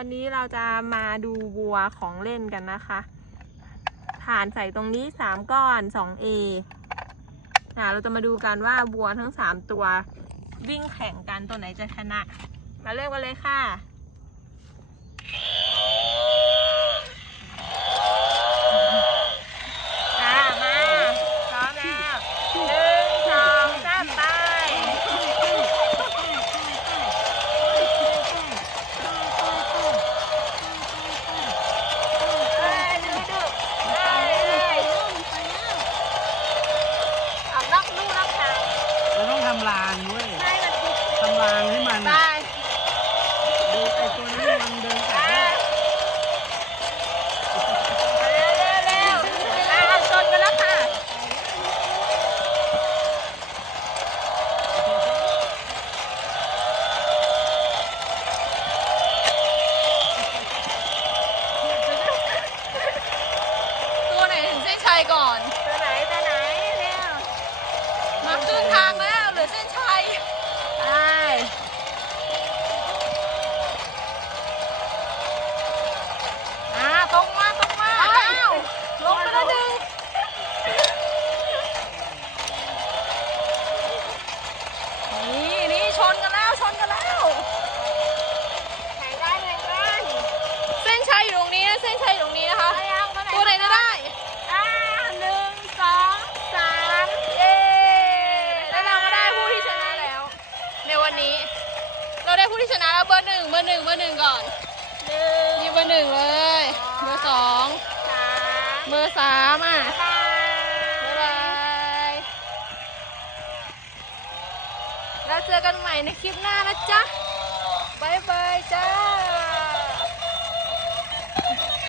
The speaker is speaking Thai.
วันนี้เราจะมาดูวัวของเล่นกันนะคะ ฐานใส่ตรงนี้สามก้อนสองเอเราจะมาดูกันว่าวัวทั้งสามตัววิ่งแข่งกันตัวไหนจะชนะ มาเริ่มกันเลยค่ะ อ่ามาพร้อมแล้วหนึ่งสองสามไปเอ้ยดูดูเอ้ยเอ้ยออกนอกลู่นอกทาง เราต้องทำรางเว้ยให้มันติดทำรางให้มันไปดูไอ้ตัวนี้มันเดินไปตัดเร็วเร็วเร็วอะชนกันแล้วค่ะตัวไหนถึงเส้นชัยก่อน ตัวไหนตัวไหนเร็ว มาครึ่งทางแล้วเหลือเส้นชัย ไปอ่าตรงมาตรงมาอ้าวลงไปแล้วหนึ่ง นี่นี่ชนกันแล้วชนกันแล้ว ไหนได้ไหนกัน เส้นชัยอยู่ตรงนี้นะเส้นชัยอยู่ตรงนี้นะคะ เอายังตัวไหน ตัวไหนจะได้ อ่าหนึ่งสองสามเย้ แล้วเราก็ได้ผู้ที่ชนะแล้ว ในวันนี้ เราได้ผู้ที่ชนะแล้วเบอร์หนึ่งเบอร์หนึ่งเบอร์หนึ่งก่อน หนึ่ง นี่เบอร์หนึ่งเลย เบอร์สองสามเบอร์สามอะบายบ๊ายบายแล้วเจอกันใหม่ในคลิปหน้านะจ๊ะบ๊ายบายจ้า